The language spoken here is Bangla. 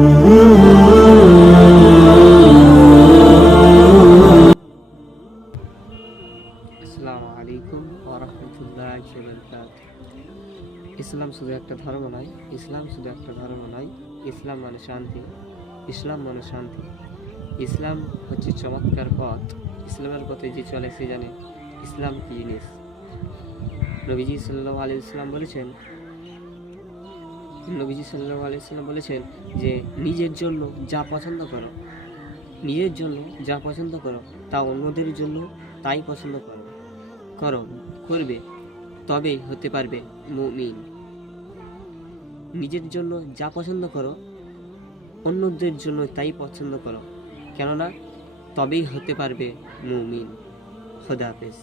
আসসালামু আলাইকুম ওয়া রাহমাতুল্লাহি ওয়া বারাকাতুহু। ইসলাম শুধু একটা ধর্ম নয়, ইসলাম মানে শান্তি। ইসলাম হচ্ছে চমৎকার পথ। ইসলামের পথে যে চলে সে জানে ইসলাম কি জিনিস। নবীজি সাল্লাল্লাহু আলাইহি ওয়াসাল্লাম বলেছেন যে নিজের জন্য যা পছন্দ করো তা অন্যদের জন্য তাই পছন্দ করবে, তবেই হতে পারবে মুমিন। নিজের জন্য যা পছন্দ করো অন্যদের জন্য তাই পছন্দ করো, কেননা তবেই হতে পারবে মুমিন। খোদা হাফেজ।